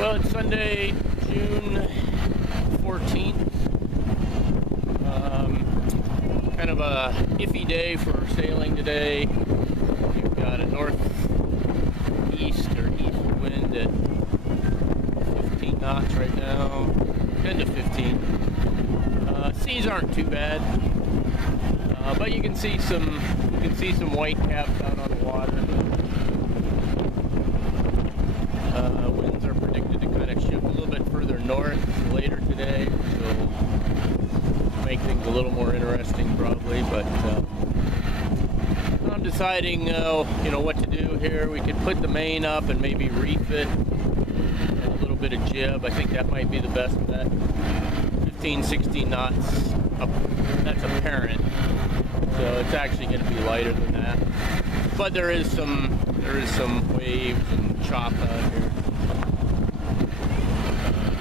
Well, it's Sunday, June 14th. Kind of a iffy day for sailing today. We've got a northeast or east wind at 15 knots right now, 10 to 15. Seas aren't too bad, but you can see some white caps out on the water. Winds are predicted to kind of shift a little bit further north later today, so make things a little more interesting probably. But I'm deciding, what to do here. We could put the main up and maybe reef it, and a little bit of jib. I think that might be the best bet. 15, 16 knots up, that's apparent, so it's actually going to be lighter than that. But there is some waves and chop out here.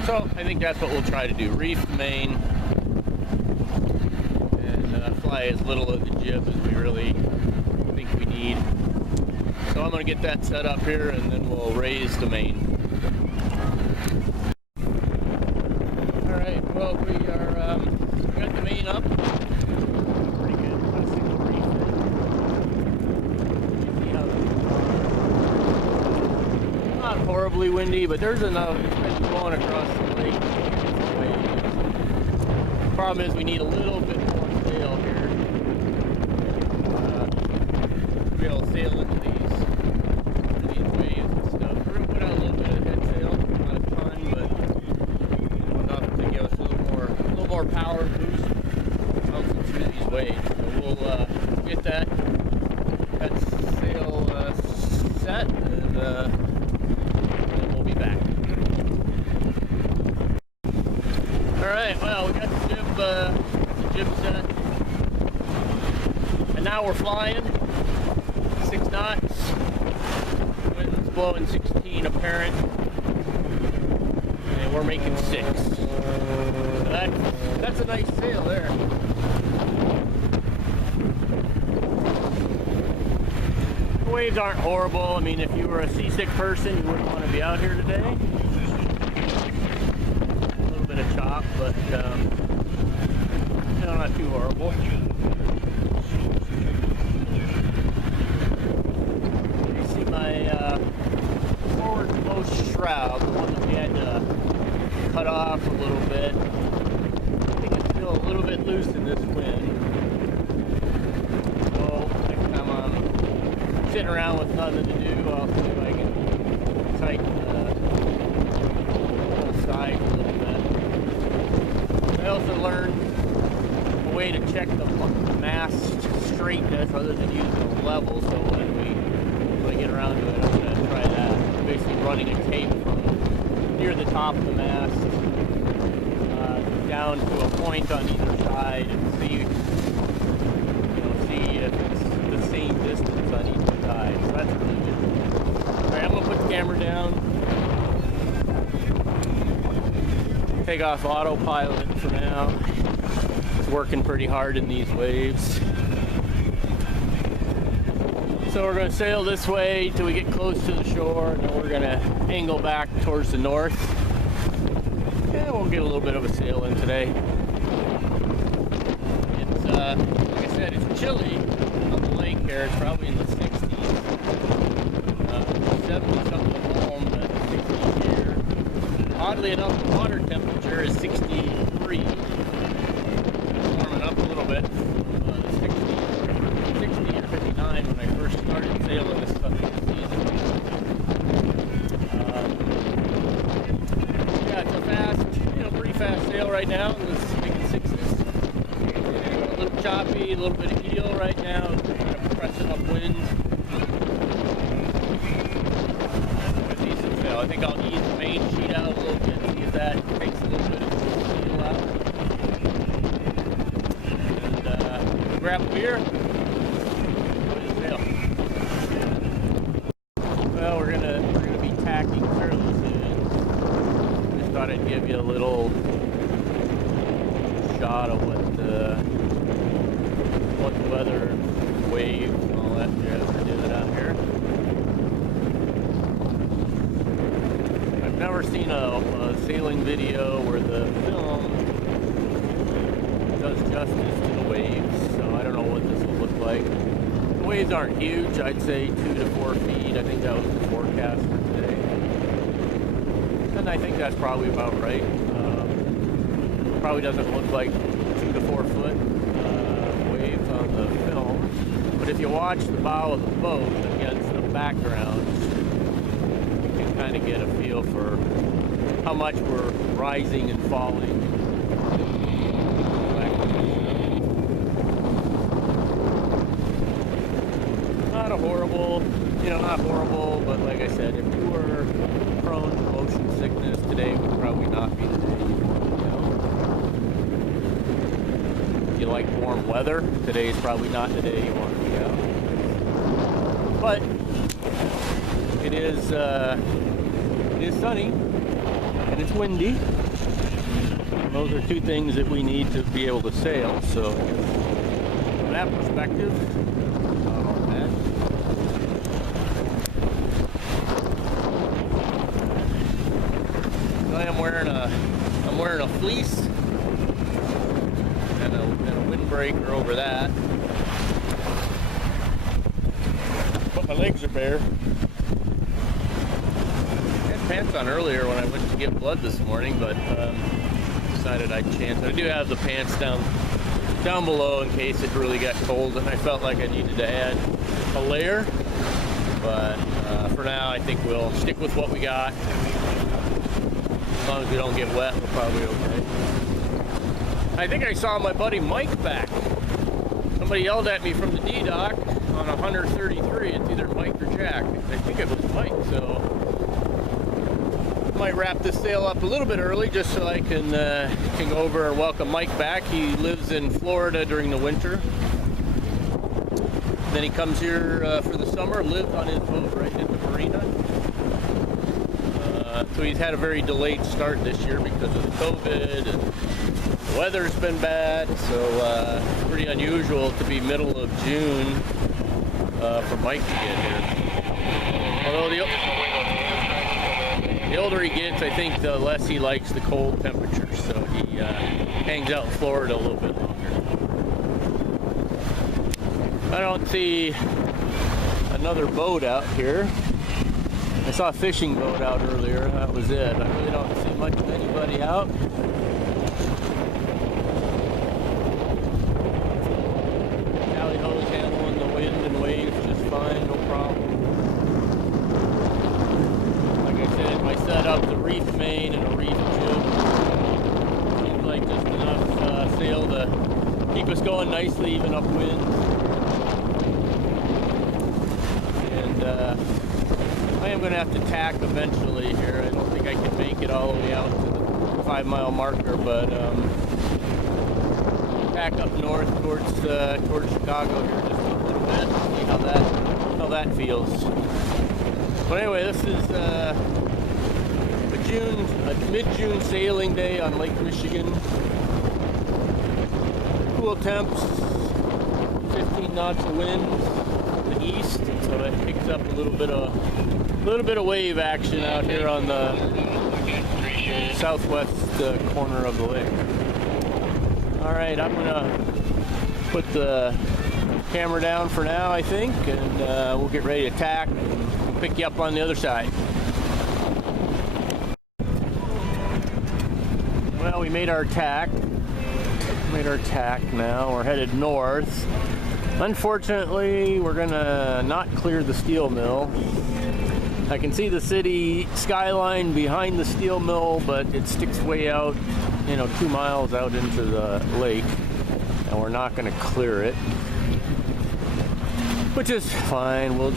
So I think that's what we'll try to do. Reef the main and fly as little of the jib as we really think we need. So I'm going to get that set up here and then we'll raise the main. Alright, well we got the main up. Pretty good. Not horribly windy, but there's enough. It's been blowing across the lake. The problem is we need a little bit more sail here to be able to sail into these waves and stuff. We're going to put out a little bit of head sail, not a ton, but enough to give us a little more power boost bouncing through these waves. So we'll get that sail set and then we'll be back. Alright, well we got the jib set. And now we're flying 6 knots. Wind's blowing 16 apparent. And we're making 6. So that's a nice sail there. The waves aren't horrible. I mean, if you were a seasick person, you wouldn't want to be out here today. A little bit of chop, but not too horrible. You see my forwardmost shroud, the one that we had to cut off a little bit. I think it's still a little bit loose in this wind. So next time I'm sitting around with nothing to do, I'll see if I can tighten the side a little bit. I also learned a way to check the mast straightness other than using a level, so when I get around to it, I'm going to try that. Basically running a tape from near the top of the mast down to a point on either side and see if it's the same distance on each side. So that's really good. Alright, I'm going to put the camera down. Take off autopilot for now. It's working pretty hard in these waves. So we're going to sail this way till we get close to the shore, and then we're going to angle back towards the north. Yeah, we'll get a little bit of a sail in today. It's, like I said, it's chilly on the lake here. It's probably in the 60s. 70 something at home, but 60s here. Oddly enough, the water temperature is 63. Warming up a little bit. 60 or 59 when I first started sailing this stuff this season. Yeah, it's a fast, pretty fast sail right now. It's making 6s. A little choppy, a little bit of heel right now. Kind of pressing up wind. A decent sail. I think I'll ease the main sheet out a little bit, see if that takes a little bit of the heel out. And grab a beer. Well, we're gonna be tacking fairly soon. Just thought I'd give you a little shot of what the weather, waves, and all that jazz are doing out here. I've never never seen a sailing video where the film does justice to the waves, so I don't know what this will look like. The waves aren't huge. I'd say 2 to 4 feet. I think that was the forecast for today. And I think that's probably about right. Probably doesn't look like 2 to 4 foot waves on the film. But if you watch the bow of the boat against the background, you can kind of get a feel for how much we're rising and falling. Not a horrible, not horrible, but like I said, if you were prone to motion sickness, today would probably not be the day you want to go. If you like warm weather, today's probably not the day you want to be out. But it is sunny and it's windy. And those are two things that we need to be able to sail. So from that perspective, not all bad. So I'm wearing a fleece and a windbreaker over that. But my legs are bare. I had pants on earlier when I went to get blood this morning, but decided I'd chance it. I do have the pants down below in case it really got cold, and I felt like I needed to add a layer. But for now, I think we'll stick with what we got. As long as we don't get wet, we're probably okay. I think I saw my buddy Mike back. Somebody yelled at me from the D-dock on 133. It's either Mike or Jack. I think it was Mike, so I might wrap this sail up a little bit early just so I can go over and welcome Mike back. He lives in Florida during the winter. Then he comes here for the summer, lives on his boat right in the marina. So he's had a very delayed start this year because of COVID and the weather's been bad. So it's pretty unusual to be middle of June for Mike to get here. Although the older he gets, I think the less he likes the cold temperatures. So he hangs out in Florida a little bit longer. I don't see another boat out here. I saw a fishing boat out earlier. That was it. I really don't see much of anybody out. Tally-ho's handling the wind and waves just fine, no problem. Like I said, if I set up the reef main and a reef jib, seems like just enough sail to keep us going nicely, even upwind. And I am going to have to tack eventually here. I don't think I can make it all the way out to the 5-mile marker, but tack up north towards Chicago here just a little bit. See how that feels. But anyway, this is a mid-June sailing day on Lake Michigan. Cool temps, 15 knots of wind to the east, so that picks up a little bit of wave action out here on the southwest corner of the lake. All right, I'm gonna put the camera down for now, I think, and we'll get ready to tack and pick you up on the other side. Well, we made our tack. Now. We're headed north. Unfortunately, we're gonna not clear the steel mill. I can see the city skyline behind the steel mill, but it sticks way out, 2 miles out into the lake, and we're not going to clear it, which is fine. We'll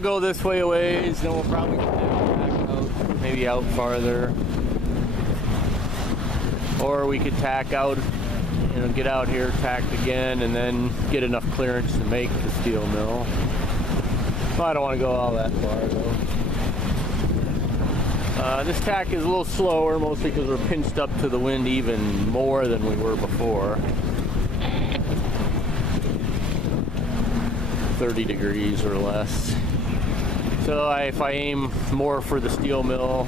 go this way a ways, then we'll probably get back out, maybe out farther, or we could tack out, get out here, tack again, and then get enough clearance to make the steel mill. Well, I don't want to go all that far, though. This tack is a little slower, mostly because we're pinched up to the wind even more than we were before. 30 degrees or less. So if I aim more for the steel mill,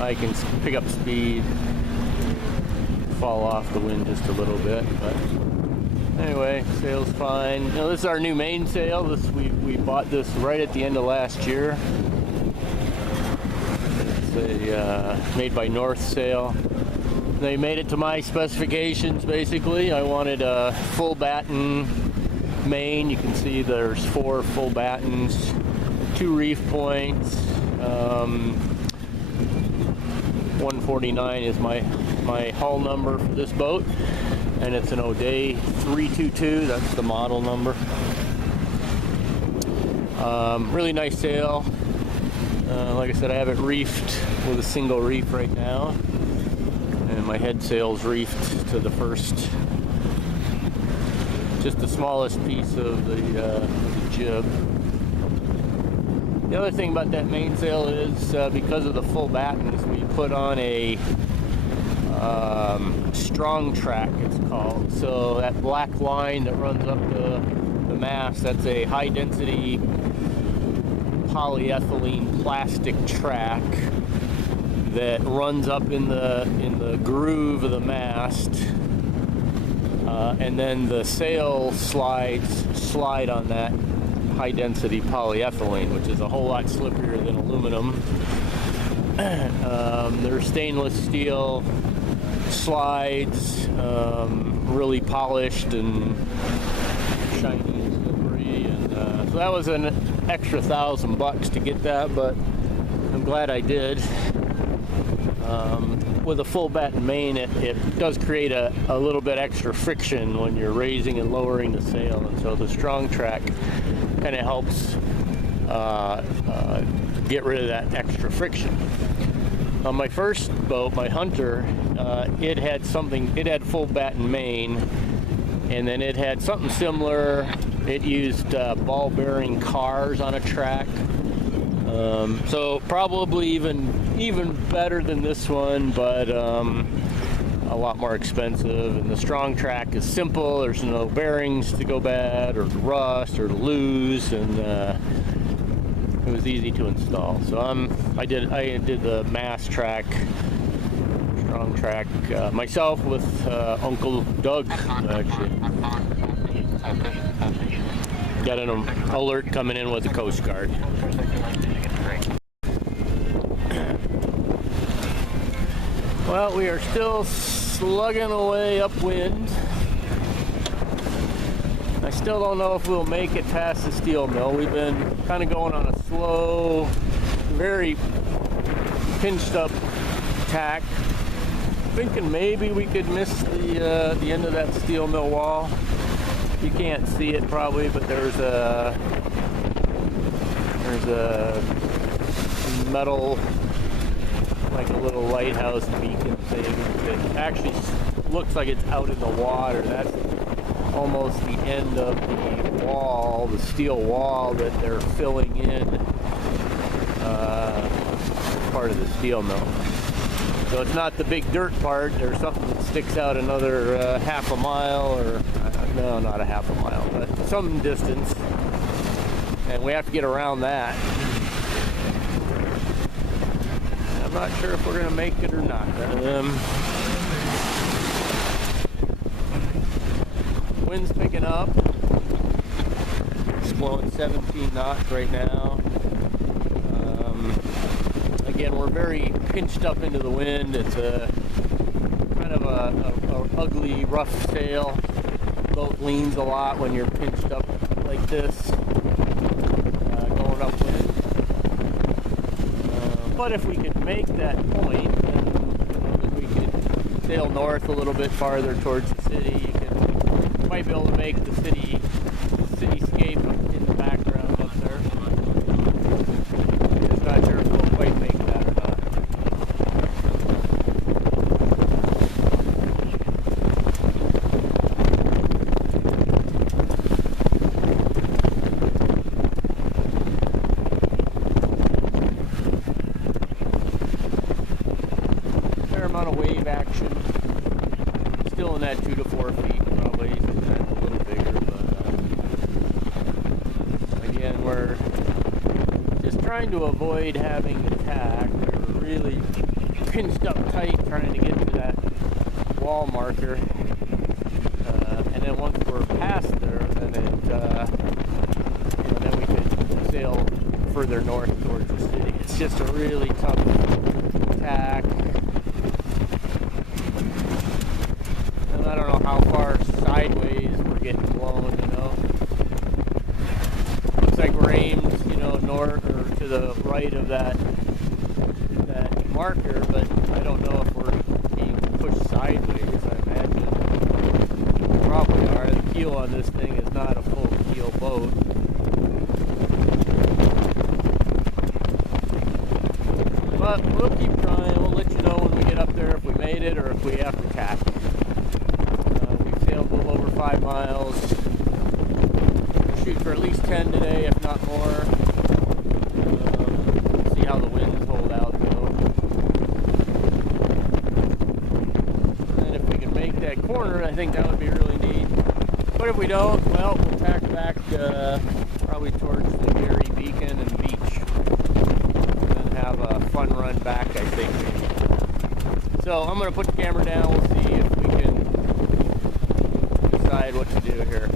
I can pick up speed, fall off the wind just a little bit, but anyway, sail's fine. Now this is our new mainsail. We bought this right at the end of last year. It's a made by North Sail. They made it to my specifications basically. I wanted a full batten main. You can see there's 4 full battens, 2 reef points. 149 is my hull number for this boat, and it's an O'Day 322. That's the model number. Really nice sail. Like I said, I have it reefed with a single reef right now, and my head sail's reefed to the first, just the smallest piece of the jib. The other thing about that mainsail is because of the full battens, we put on a strong track, it's called. So that black line that runs up the mast, that's a high density polyethylene plastic track that runs up in the groove of the mast, and then the sail slide on that high density polyethylene, which is a whole lot slippier than aluminum. They're stainless steel slides, really polished and shiny and slippery, and so that was an extra $1,000 to get that, but I'm glad I did. With a full batten main, it does create a little bit extra friction when you're raising and lowering the sail, and so the strong track kind of helps get rid of that extra friction. On my first boat, my Hunter, it had full batten main, and then it had something similar. It used ball bearing cars on a track, so probably even better than this one, but a lot more expensive. And the strong track is simple. There's no bearings to go bad or to rust or to lose, and it was easy to install. So I did the mass track, strong track myself with Uncle Doug, actually. Got an alert coming in with the Coast Guard. Well, we are still slugging away upwind. I still don't know if we'll make it past the steel mill. We've been kind of going on a slow, very pinched up tack, thinking maybe we could miss the end of that steel mill wall. You can't see it probably, but there's a metal, like a little lighthouse beacon thing that actually looks like it's out in the water. That's almost the end of the wall, the steel wall that they're filling in, part of the steel mill. So it's not the big dirt part. There's something that sticks out another half a mile, or no, not a half a mile, but some distance, and we have to get around that. I'm not sure if we're going to make it or not. Wind's picking up. It's blowing 17 knots right now. Again, we're very pinched up into the wind. It's a kind of a ugly, rough sail. Boat leans a lot when you're pinched up like this, going upwind. But if we could make that point, then we could sail north a little bit farther towards the city. You might be able to make the cityscape in the background up there. Just not sure if we'll quite make that or not. Amount of wave action, still in that 2 to 4 feet, probably a little bigger, but again, we're just trying to avoid having the tack. We're really pinched up tight trying to get to that wall marker. And then once we're past there, then then we could sail further north towards the city. It's just a really tough tack. And I don't know how far sideways we're getting blown, you know. Looks like we're aimed, you know, north or to the right of that marker, but I don't know if we're being pushed sideways. I imagine we probably are. The keel on this thing is not a full keel boat. But we'll keep trying. We'll let you know when we get up there if we made it or if we have to tack. We've sailed a little over 5 miles. We'll shoot for at least 10 today, if not more. See how the winds hold out, though. And if we can make that corner, I think that would be really neat. But if we don't, well, we'll tack back probably towards the Gary Beacon and beach. Have a fun run back, I think. So I'm going to put the camera down. We'll see if we can decide what to do here.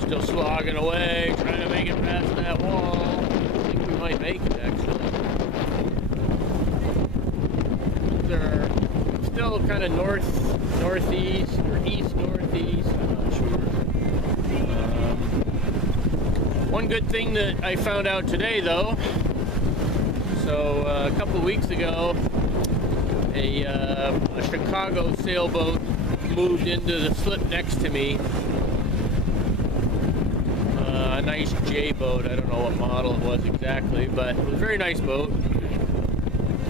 Still slogging away, trying to make it past that wall. Might make it actually. They're still kind of northeast or east-northeast, I'm not sure. One good thing that I found out today, though, so a couple of weeks ago, a Chicago sailboat moved into the slip next to me. A nice J boat. I don't know what model it was exactly, but it was a very nice boat.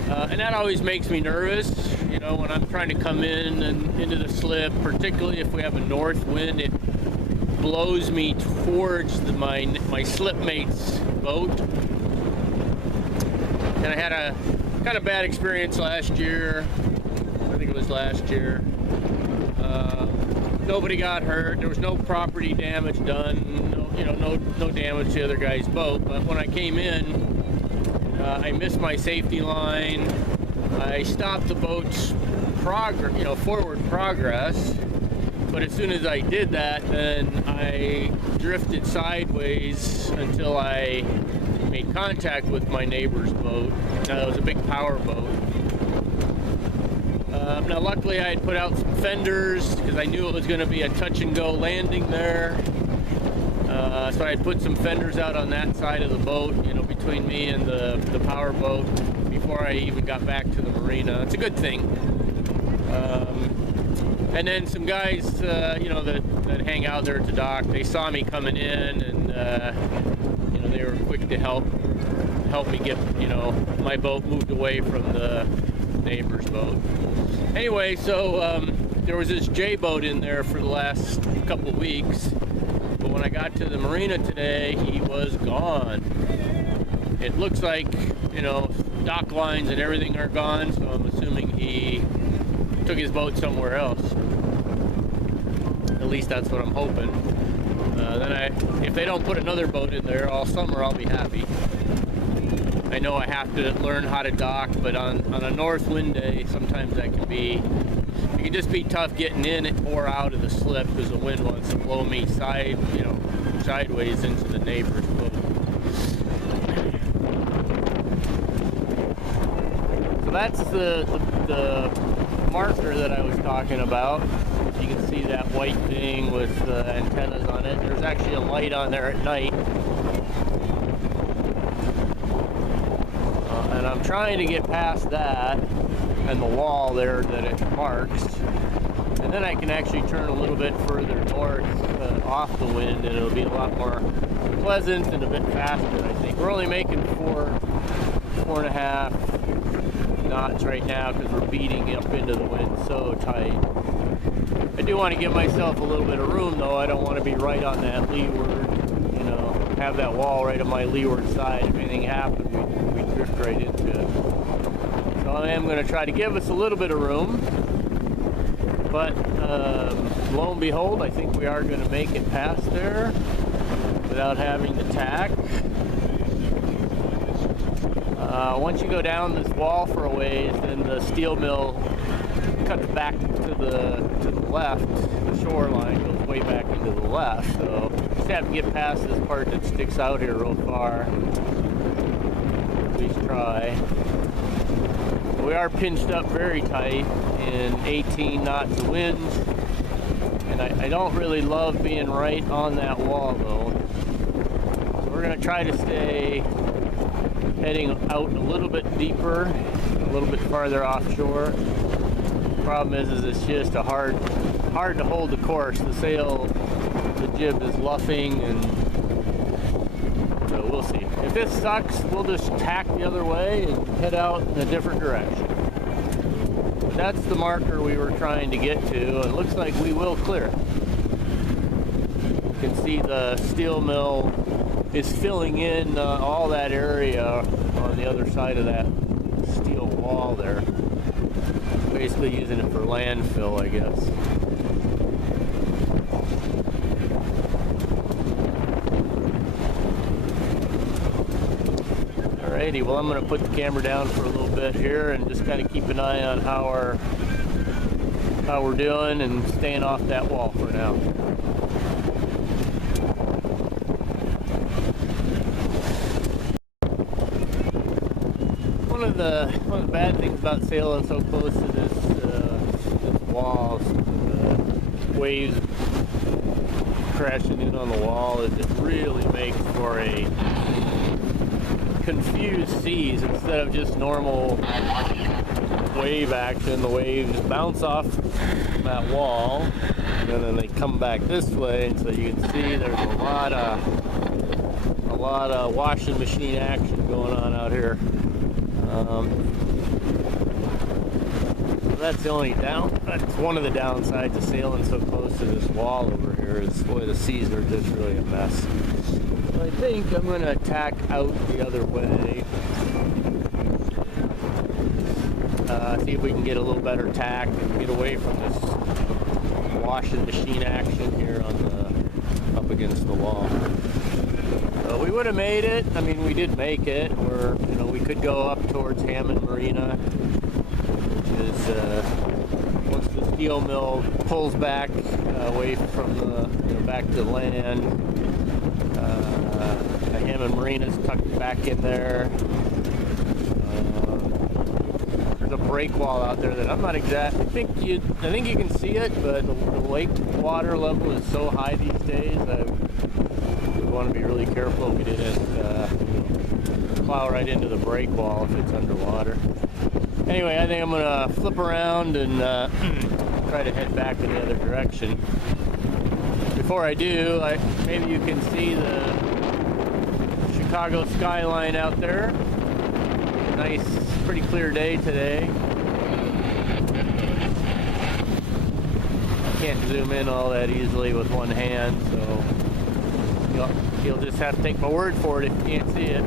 And that always makes me nervous, you know, when I'm trying to come in and into the slip, particularly if we have a north wind. It blows me towards my slipmate's boat. And I had a kind of bad experience last year. I think it was last year. Nobody got hurt. There was no property damage done. No damage to the other guy's boat. But when I came in, I missed my safety line. I stopped the boat's forward progress. But as soon as I did that, then I drifted sideways until I made contact with my neighbor's boat. Now, it was a big power boat. Now, luckily, I had put out some fenders because I knew it was going to be a touch-and-go landing there. So I had put some fenders out on that side of the boat, you know, between me and the power boat before I even got back to the marina. It's a good thing. And then some guys, that hang out there at the dock, they saw me coming in, and they were quick to help me get, my boat moved away from the neighbor's boat. Anyway, so there was this J boat in there for the last couple of weeks, but when I got to the marina today, he was gone. It looks like, dock lines and everything are gone, so I'm assuming he took his boat somewhere else. At least that's what I'm hoping. If they don't put another boat in there all summer, I'll be happy. I know I have to learn how to dock, but on a north wind day, sometimes it can just be tough getting in or out of the slip because the wind wants to blow me sideways into the neighbor's boat. So that's the marker that I was talking about. You can see that white thing with antennas on it. There's actually a light on there at night. And I'm trying to get past that and the wall there that it marks. And then I can actually turn a little bit further north off the wind, and it'll be a lot more pleasant and a bit faster, I think. We're only making 4.5 knots right now because we're beating up into the wind so tight. I do want to give myself a little bit of room, though. I don't want to be right on that leeward, have that wall right on my leeward side. If anything happened, we drift right into it. So I am going to try to give us a little bit of room, but lo and behold, I think we are going to make it past there without having to tack. Once you go down this wall for a ways, then the steel mill cuts back to the left. The shoreline goes way back into the left, so just have to get past this part that sticks out here real far. At least try. We are pinched up very tight in 18 knots of wind, and I don't really love being right on that wall though. So we're going to try to stay heading out a little bit deeper, a little bit farther offshore. Problem is it's just hard to hold the course. The sail, the jib is luffing, and so we'll see. If this sucks, we'll just tack the other way and head out in a different direction. But that's the marker we were trying to get to, and it looks like we will clear it. You can see the steel mill is filling in all that area on the other side of that steel wall there. Basically using it for landfill, I guess. Alrighty, well I'm going to put the camera down for a little bit here and just kind of keep an eye on how we're doing and staying off that wall for now. One of the bad things about sailing so close to this wall, the waves crashing in on the wall, is it really makes for a confused seas. Instead of just normal wave action, the waves bounce off that wall and then they come back this way, and so you can see there's a lot of washing machine action going on out here. That's the only that's one of the downsides of sailing so close to this wall over here, is boy, the seas are just really a mess. So I think I'm going to tack out the other way. See if we can get a little better tack and get away from this washing machine action here on the up against the wall. So we would have made it. I mean, we did make it. We could go up towards Hammond Marina, which is once the steel mill pulls back away from the back to land. The Hammond Marina is tucked back in there. There's a break wall out there that I'm not exact. I think you can see it, but the lake water level is so high these days. We want to be really careful we didn't plow right into the break wall if it's underwater. Anyway, I think I'm gonna flip around and try to head back in the other direction. Before I do, maybe you can see the Chicago skyline out there. Nice, pretty clear day today. Can't zoom in all that easily with one hand, so you'll just have to take my word for it if you can't see it.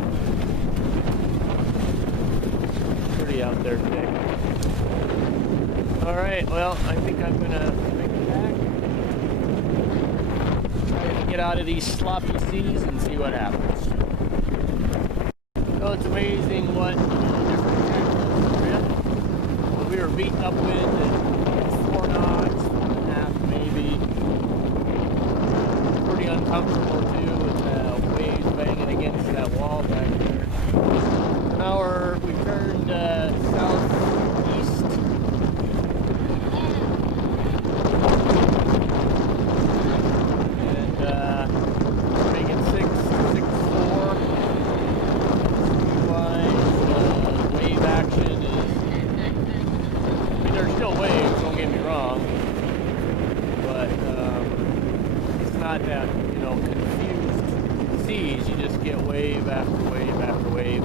Pretty out there today. Alright, well, I think I'm gonna make it back. Try to get out of these sloppy seas and see what happens. So it's amazing what different tactics. We were beating upwind at 4 knots, 4.5 maybe. Pretty uncomfortable too with the waves banging against that wall back there. Now we turned southeast. And making 6.4. Wave action is, I mean, there's still waves, don't get me wrong, but it's not that, confused seas. You just get wave after wave after wave,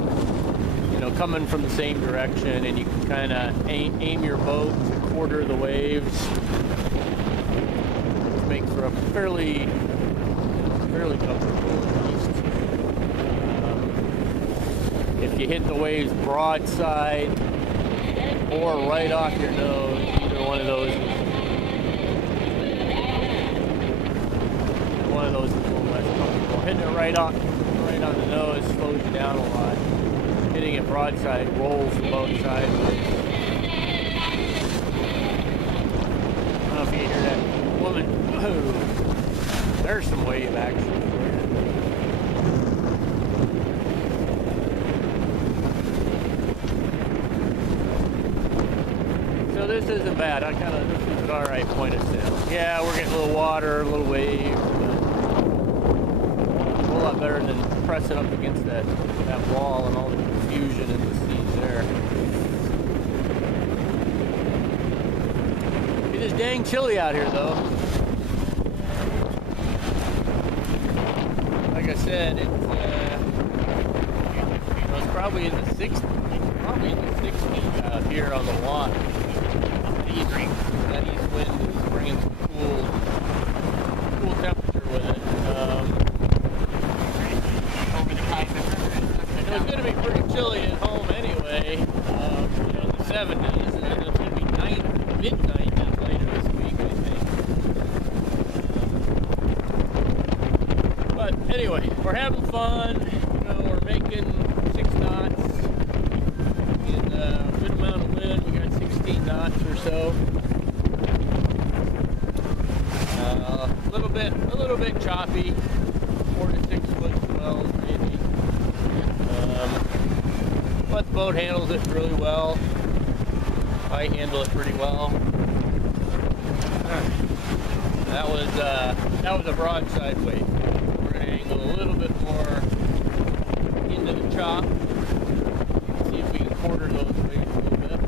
coming from the same direction, and you can kind of aim your boat to quarter the waves to make for a fairly comfortable at least. If you hit the waves broadside, or right off your nose. Either one of those is a little less comfortable. Hitting it right on the nose slows you down a lot. Hitting it broadside rolls the boat sideways. I don't know if you hear that woman. Whoa. There's some wave action. So this isn't bad. This is an alright point of sail. Yeah, we're getting a little water, a little wave, but a whole lot better than pressing up against that wall and all the confusion in the seas there. It is dang chilly out here though. Like I said, it's probably in the 60s. Probably in the 60s out here on the water. That east wind is bringing some cool temperature with it. It was going to be pretty chilly at home anyway. In the 70s, and then it's going to be mid-90s later this week, I think. But anyway, we're having fun. We're making 6 knots in a good amount of wind. We got 16 knots or so. A little bit choppy. 4 to 6 foot swells maybe. But the boat handles it really well. I handle it pretty well. That was a broadside wave. We're going to angle a little bit more into the chop. See if we can quarter those waves a little bit.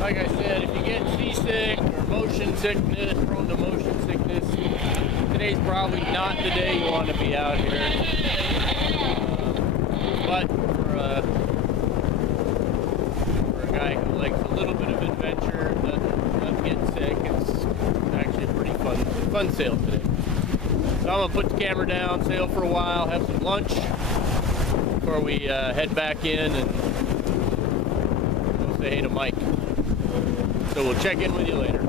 Like I said, if you get seasick or motion sickness, prone to motion sickness, today's probably not the day you want to be out here. But for a guy who likes a little bit of adventure, doesn't get sick, it's actually a pretty fun sail today. So I'm going to put the camera down, sail for a while, have some lunch before we head back in and go say hey to Mike. So we'll check in with you later.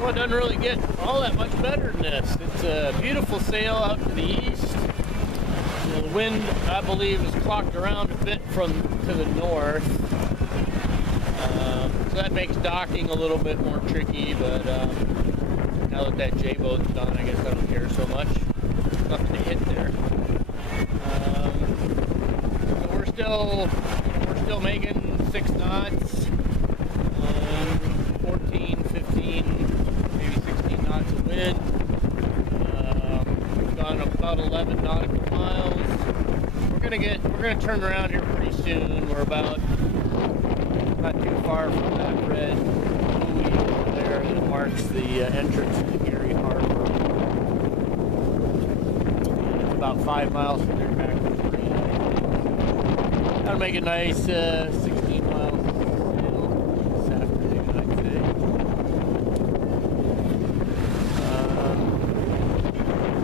Well, it doesn't really get all that much better than this. It's a beautiful sail out to the east. The wind, I believe, is clocked around a bit to the north. So that makes docking a little bit more tricky, but now that J-boat's done, I guess I don't care so much. Nothing to hit there. So we're still making 6 knots, 14, 15, maybe 16 knots of wind. We've gone about 11 nautical miles. We're gonna turn around here pretty soon. We're about not too far from that red buoy over there that marks the entrance to Erie Harbor. It's about 5 miles from there back to Marina. That'll make a nice 16 miles this afternoon, I'd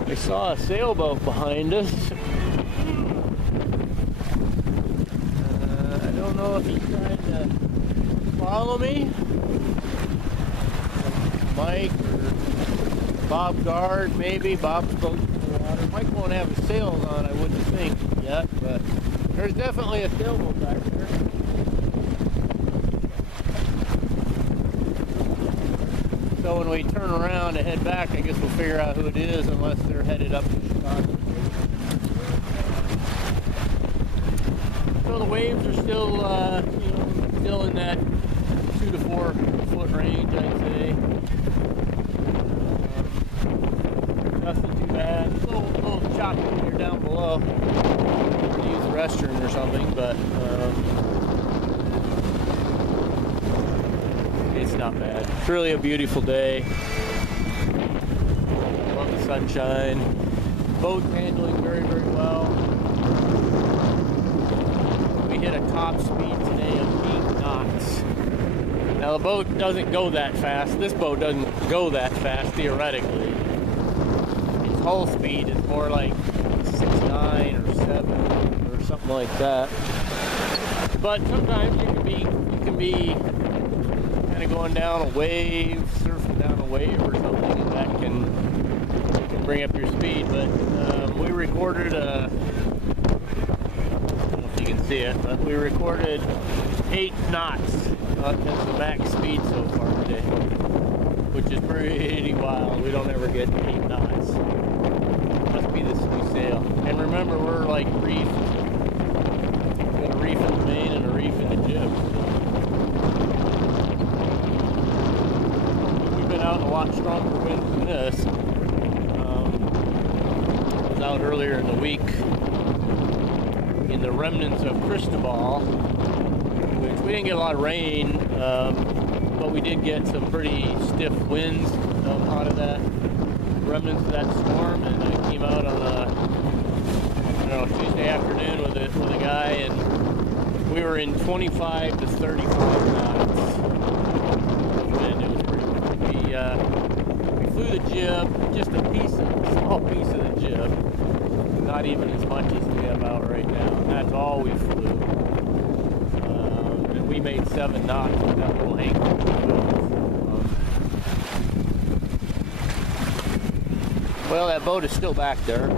say. I saw a sailboat behind us. I don't know if he's trying to follow me. Mike or Bob Guard, maybe. Bob's boat's in the water. Mike won't have his sails on, I wouldn't think yet, but there's definitely a sailboat back there. So when we turn around and head back, I guess we'll figure out who it is, unless they're headed up to Chicago. So the waves are still, still in that 2 to 4 foot range, I'd say. Nothing too bad. A little choppy when you're down below. Use the restroom or something, but it's not bad. It's really a beautiful day. Love the sunshine. Boat's handling very, very well. We hit a top speed today of 8 knots. Now the boat doesn't go that fast. This boat doesn't go that fast theoretically. Its hull speed is more like 6.9 or 7 or something like that. But sometimes you can be kind of going down a wave, surfing down a wave or something, and that can bring up your speed. But we recorded I don't know if you can see it, but we recorded 8 knots. That's the max speed so far today, which is pretty wild. We don't ever get 8 knots. Must be this new sail. And remember, we're like reef. We've got a reef in the main and a reef in the jib. We've been out in a lot stronger winds than this. I was out earlier in the week in the remnants of Cristobal, which we didn't get a lot of rain, but we did get some pretty stiff winds out of that remnants of that storm. And I came out on Tuesday afternoon with a guy, and we were in 25 to 35 knots. And it was pretty good. We flew the jib, just a small piece of the jib, not even as much as we have out right now. And that's all we flew. And we made 7 knots with that little anchor. Well, that boat is still back there.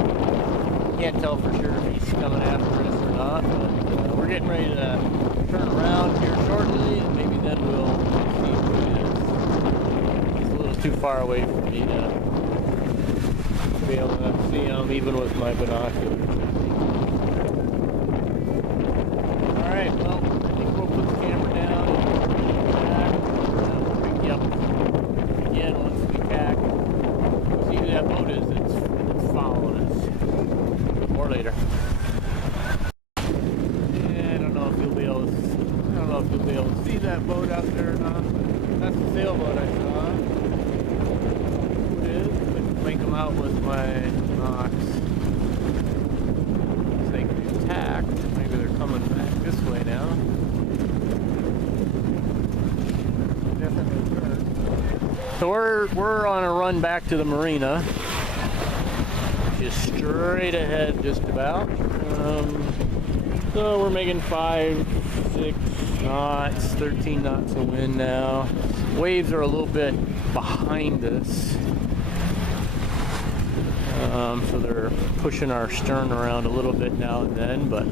Can't tell for sure if he's coming after us or not, but we're getting ready to turn around here shortly, and maybe then we'll see who it is. He's a little too far away for me to be able to see him even with my binoculars. Alright, well, I think we'll put the camera down and we'll pick you up again once we tack. See who that boat is that's following us. Or later. Yeah, I don't know if you'll be able to see that boat out there or not, but that's the sailboat I saw. It is. Couldn't make them out with my Knox. Looks like they're attacked. Maybe they're coming back this way now. Definitely good. So we're on a run back to the marina. Just straight ahead, just about. So we're making 5, 6 knots, 13 knots of wind now. Waves are a little bit behind us, so they're pushing our stern around a little bit now and then, but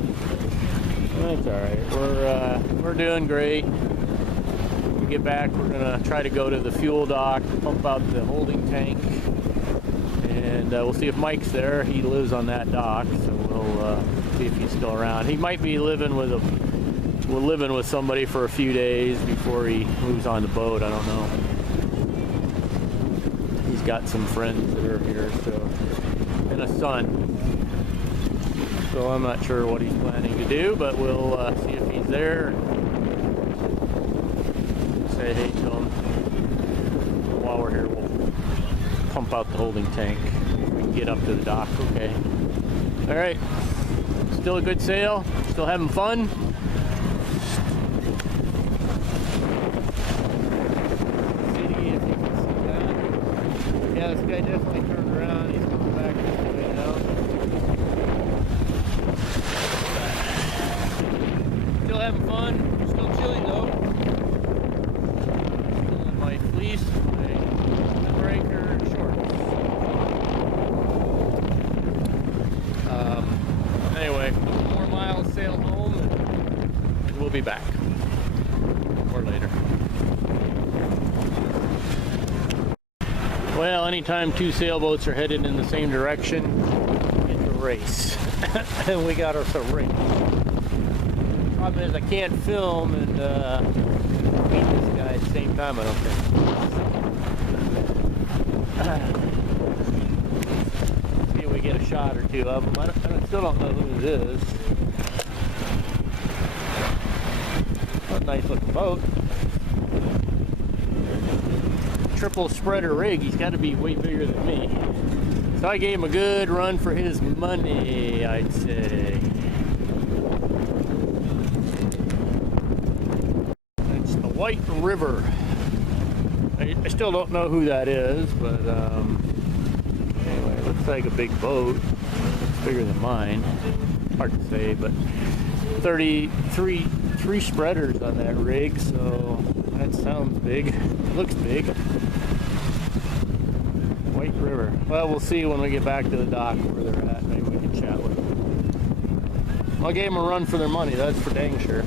that's all right. We're doing great. When we get back, we're gonna try to go to the fuel dock, pump out the holding tank. And we'll see if Mike's there. He lives on that dock, so we'll see if he's still around. He might be living with somebody for a few days before he moves on the boat. I don't know. He's got some friends that are here, so, and a son. So I'm not sure what he's planning to do, but we'll see if he's there and say hey to him. While we're here, we'll pump out the holding tank. We can get up to the dock, okay. All right, still a good sail, still having fun. See if you can see that. Yeah, this guy definitely turned around. He's coming back this way now. Still having fun, still chilly though. Still in my fleece, my breaker shorts. Anyway, a couple more miles, sail home, and we'll be back. Or later. Well, anytime 2 sailboats are headed in the same direction, it's a race. And we got us a race. Problem is I can't film and meet this guy at the same time, I don't think. See if we get a shot or 2 of them. I still don't know who it is. A nice looking boat. triple spreader rig, he's got to be way bigger than me. So I gave him a good run for his money, I'd say. It's the White River. I still don't know who that is, but anyway, it looks like a big boat. It's bigger than mine. Hard to say, but 3 spreaders on that rig, so that sounds big. It looks big. White River. Well, we'll see when we get back to the dock where they're at. Maybe we can chat with them. I gave them a run for their money, that's for dang sure.